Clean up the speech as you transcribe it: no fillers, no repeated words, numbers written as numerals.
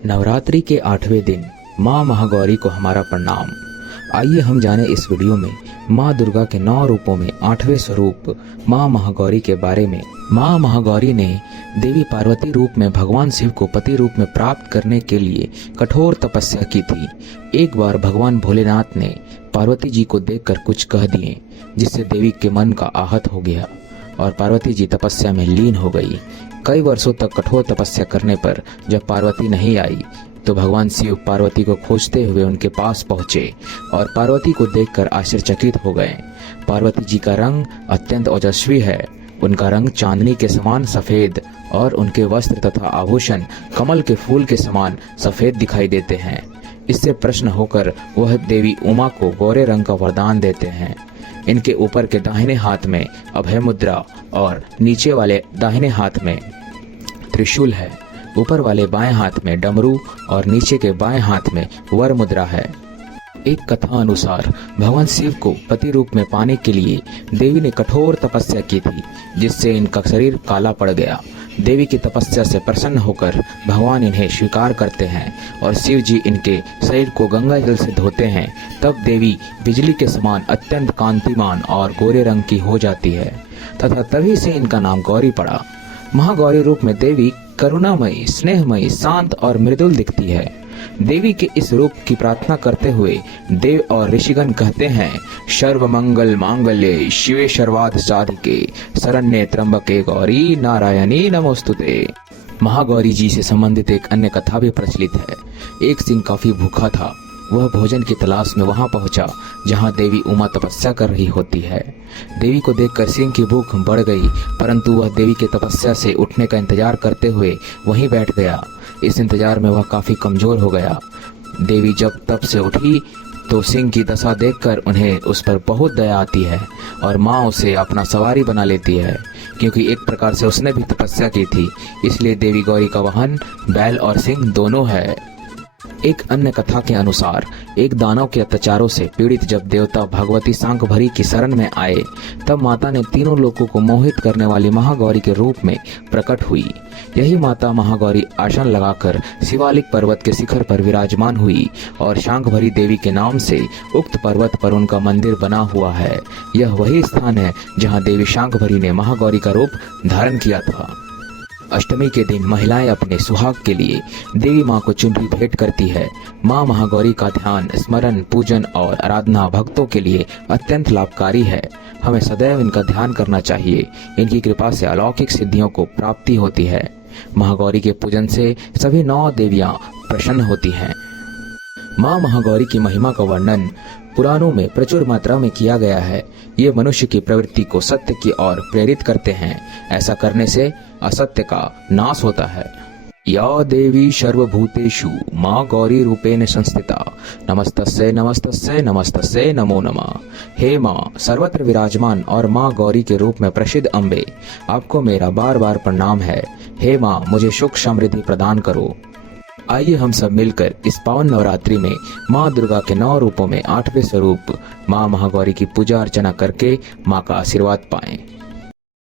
नवरात्रि के 8वें दिन माँ महागौरी को हमारा प्रणाम। आइए हम जाने इस वीडियो में माँ दुर्गा के 9 रूपों में 8वें स्वरूप माँ महागौरी के बारे में। माँ महागौरी ने देवी पार्वती रूप में भगवान शिव को पति रूप में प्राप्त करने के लिए कठोर तपस्या की थी। एक बार भगवान भोलेनाथ ने पार्वती जी को देखकर कुछ कह दिए, जिससे देवी के मन का आहत हो गया और पार्वती जी तपस्या में लीन हो गई। कई वर्षों तक कठोर तपस्या करने पर जब पार्वती नहीं आई तो भगवान शिव पार्वती को खोजते हुए उनके पास पहुंचे और पार्वती को देखकर आश्चर्यचकित हो गए। पार्वती जी का रंग अत्यंत ओजस्वी है। उनका रंग चांदनी के समान सफेद और उनके वस्त्र तथा आभूषण कमल के फूल के समान सफेद दिखाई देते हैं। इससे प्रसन्न होकर वह देवी उमा को गोरे रंग का वरदान देते हैं। इनके ऊपर के दाहिने हाथ में अभय मुद्रा और नीचे वाले दाहिने हाथ में त्रिशूल है। ऊपर वाले बाएं हाथ में डमरू और नीचे के बाएं हाथ में वर मुद्रा है। एक कथा अनुसार भगवान शिव को पति रूप में पाने के लिए देवी ने कठोर तपस्या की थी, जिससे इनका शरीर काला पड़ गया। देवी की तपस्या से प्रसन्न होकर भगवान इन्हें स्वीकार करते हैं और शिव जी इनके शरीर को गंगा जल से धोते हैं। तब देवी बिजली के समान अत्यंत कांतिमान और गोरे रंग की हो जाती है तथा तभी से इनका नाम गौरी पड़ा। महागौरी रूप में देवी करुणामयी, स्नेहमयी, शांत और मृदुल दिखती है। देवी के इस रूप की प्रार्थना करते हुए देव और ऋषिगण कहते हैं, सर्व मंगल मांगल्ये शिवे सर्वार्थ साधिके शरण्ये त्र्यंबके गौरी नारायणी नमोस्तुते। महागौरी जी से संबंधित एक अन्य कथा भी प्रचलित है। एक सिंह काफी भूखा था। वह भोजन की तलाश में वहां पहुंचा जहां देवी उमा तपस्या कर रही होती है। देवी को देखकर सिंह की भूख बढ़ गई, परंतु वह देवी के तपस्या से उठने का इंतजार करते हुए वहीं बैठ गया। इस इंतजार में वह काफी कमजोर हो गया। देवी जब तप से उठी तो सिंह की दशा देखकर उन्हें उस पर बहुत दया आती है और माँ उसे अपना सवारी बना लेती है, क्योंकि एक प्रकार से उसने भी तपस्या की थी। इसलिए देवी गौरी का वाहन बैल और सिंह दोनों है। एक अन्य कथा के अनुसार एक दानव के अत्याचारों से पीड़ित जब देवता भगवती शांकभरी की शरण में आए, तब माता ने तीनों लोगों को मोहित करने वाली महागौरी के रूप में प्रकट हुई। यही माता महागौरी आसन लगाकर शिवालिक पर्वत के शिखर पर विराजमान हुई और शांकभरी देवी के नाम से उक्त पर्वत पर उनका मंदिर बना हुआ है। यह वही स्थान है जहाँ देवी शांकभरी ने महागौरी का रूप धारण किया था। अष्टमी के दिन महिलाएं अपने सुहाग के लिए देवी माँ को चुनरी भेंट करती है। माँ महागौरी का ध्यान, स्मरण, पूजन और आराधना भक्तों के लिए अत्यंत लाभकारी है। हमें सदैव इनका ध्यान करना चाहिए। इनकी कृपा से अलौकिक सिद्धियों को प्राप्ति होती है। महागौरी के पूजन से सभी 9 देवियां प्रसन्न होती हैं। माँ महागौरी की महिमा का वर्णन पुराणों में प्रचुर मात्रा में किया गया है। ये मनुष्य की प्रवृत्ति को सत्य की ओर प्रेरित करते हैं। ऐसा करने से असत्य का नाश होता है। या देवी सर्वभूतेषु माँ गौरी रूपेण संस्थिता नमस्तस्यै नमस्तस्यै नमस्तस्यै नमो नमः। हे माँ सर्वत्र विराजमान और माँ गौरी के रूप में प्रसिद्ध अम्बे, आपको मेरा बार बार प्रणाम है। हे माँ मुझे सुख समृद्धि प्रदान करो। आइए हम सब मिलकर इस पावन नवरात्रि में माँ दुर्गा के 9 रूपों में 8वें स्वरूप माँ महागौरी की पूजा अर्चना करके माँ का आशीर्वाद पाएं।